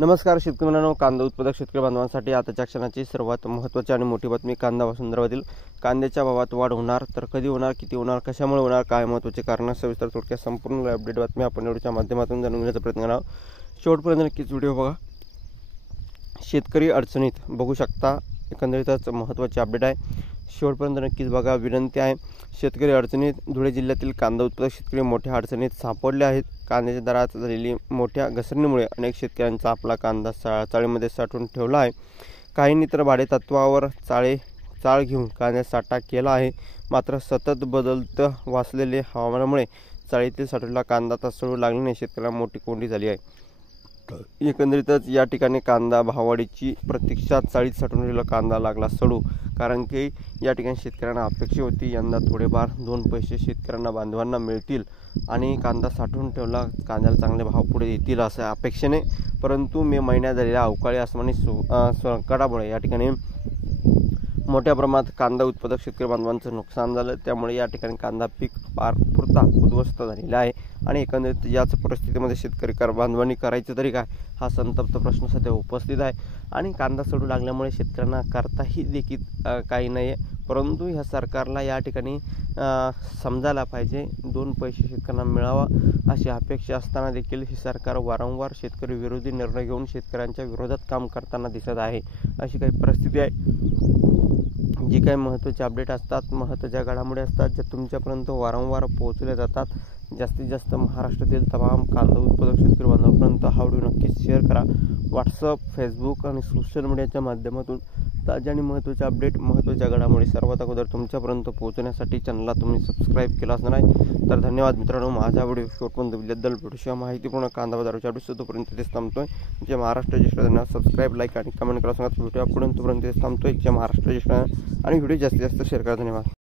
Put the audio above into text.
नमस्कार शेतकरी मित्रांनो, कांदा उत्पादक शेतकरी बांधवांसाठी आताच्या क्षणाची सर्वात महत्त्वाची आणि मोठी बातमी कांदा संदर्भातील. कांद्याच्या भावात वाढ होणार तर कधी होणार, किती होणार, कशामुळे होणार, काय महत्त्वाचे कारण, सविस्तर थोडक्यात संपूर्ण अपडेट बातमी आपण व्हिडिओच्या माध्यमातून जाणून घेण्याचा प्रयत्न करा. शेवटपर्यंत नक्कीच व्हिडिओ बघा. शेतकरी अडचणीत बघू शकता, एकंदरीतच महत्त्वाची अपडेट आहे. शेवटपर्यंत नक्कीच बघा. विनंती आहे, शेतकरी अडचणीत. धुळे जिल्ह्यातील कांदा उत्पादक शेतकरी मोठ्या अडचणीत सापडले आहेत. कांद्याच्या दरात झालेली मोठ्या घसरणीमुळे अनेक शेतकऱ्यांचा आपला कांदा चाळीमध्ये साठवून ठेवला आहे. काहींनी तर भाडेतत्वावर चाळ घेऊन कांद्याचा साठा केला आहे. मात्र सतत बदलत वाचलेले हवामानामुळे चाळीतील साठवलेला कांदा आता सडू लागल्याने शेतकऱ्यांना मोठी कोंडी झाली आहे. एकंदरीतच या ठिकाणी कांदा भाववाढीची प्रतीक्षात चाळीत साठवलेला कांदा लागला सडू. कारण की या ठिकाणी शेतकऱ्यांना अपेक्षा होती यंदा थोडेफार 2 पैसे शेतकऱ्यांना बांधवांना मिळतील आणि कांदा साठवून ठेवला, कांद्याला चांगले भाव पुढे येतील अशा अपेक्षेने. परंतु मे महिन्यात झालेल्या अवकाळी आसमानी संकटामुळे या ठिकाणी मोठ्या प्रमाणात कांदा उत्पादक शेतकरी बांधवांचं नुकसान झालं. त्यामुळे या ठिकाणी कांदा पीक पुरता उद्ध्वस्त झालेला आहे आणि एकंदरीत याच परिस्थितीमध्ये शेतकरी बांधवांनी करायचं तरी काय, हा संतप्त प्रश्न सध्या उपस्थित आहे. आणि कांदा सडू लागल्यामुळे शेतकऱ्यांना करताही देखील काही नाही आहे. परंतु ह्या सरकारला या ठिकाणी समजायला पाहिजे 2 पैसे शेतकऱ्यांना मिळावा अशी अपेक्षा असताना देखील हे सरकार वारंवार शेतकरी विरोधी निर्णय घेऊन शेतकऱ्यांच्या विरोधात काम करताना दिसत आहे. अशी काही परिस्थिती आहे. जी काही महत्त्वाचे अपडेट असतात, महत्त्वाच्या घडामोडी असतात, ज्या तुमच्यापर्यंत वारंवार पोहोचवल्या जातात. जास्तीत जास्त महाराष्ट्रातील तमाम कांदा उत्पादक शेतकरी बांधवांपर्यंत हा व्हिडिओ नक्कीच शेअर करा. व्हॉट्सअप, फेसबुक आणि सोशल मीडियाच्या माध्यमातून ताज्या आणि महत्त्वाचे अपडेट, महत्त्वाच्या घडामोडी सर्वात अगोदर तुमच्यापर्यंत पोहोचण्यासाठी चॅनलला तुम्ही सबस्क्राईब केला असणार आहे. तर धन्यवाद मित्रांनो. माझा व्हिडिओ शेवटपर्यंत बद्दल व्हिडिओशिवाय माहितीपूर्ण कांदा बाजाराच्या अपडेट्स तोपर्यंत तेच थांबतोय. जे महाराष्ट्र ज्येष्ठ सबस्क्राईब, लाईक आणि कमेंट करा सांगा. व्हिडिओ आपण तोपर्यंत तेच थांबतोय. जे महाराष्ट्र ज्येष्ठ आणि व्हिडिओ जास्तीत जास्त शेअर करा. धन्यवाद.